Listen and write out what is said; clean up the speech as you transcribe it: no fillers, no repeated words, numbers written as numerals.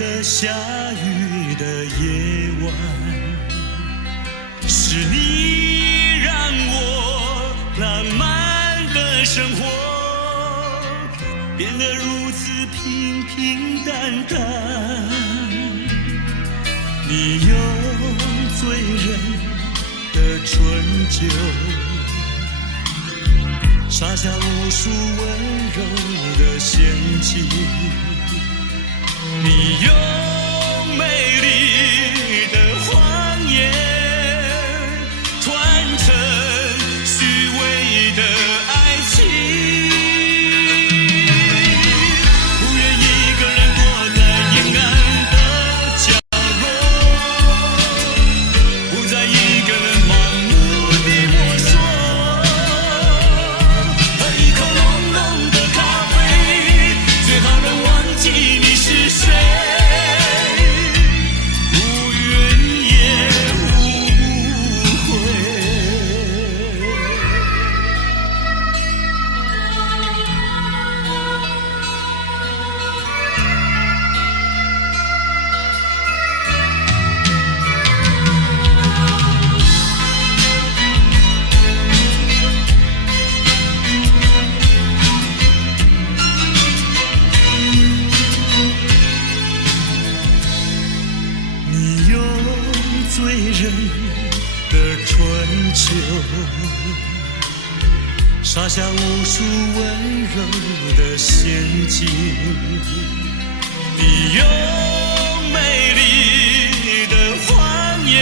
个下雨的夜晚，是你让我浪漫的生活变得如此平平淡淡。你用醉人的春酒撒下无数温柔的陷阱，你用美丽的谎言团成虚伪的爱情，不愿一个人躲在阴暗的角落，不再一个人盲目地摸索，喝一口浓浓的咖啡，最好能忘记你是谁，无怨也无悔。你用醉人的春秋撒下无数温柔的陷阱，你用美丽的谎言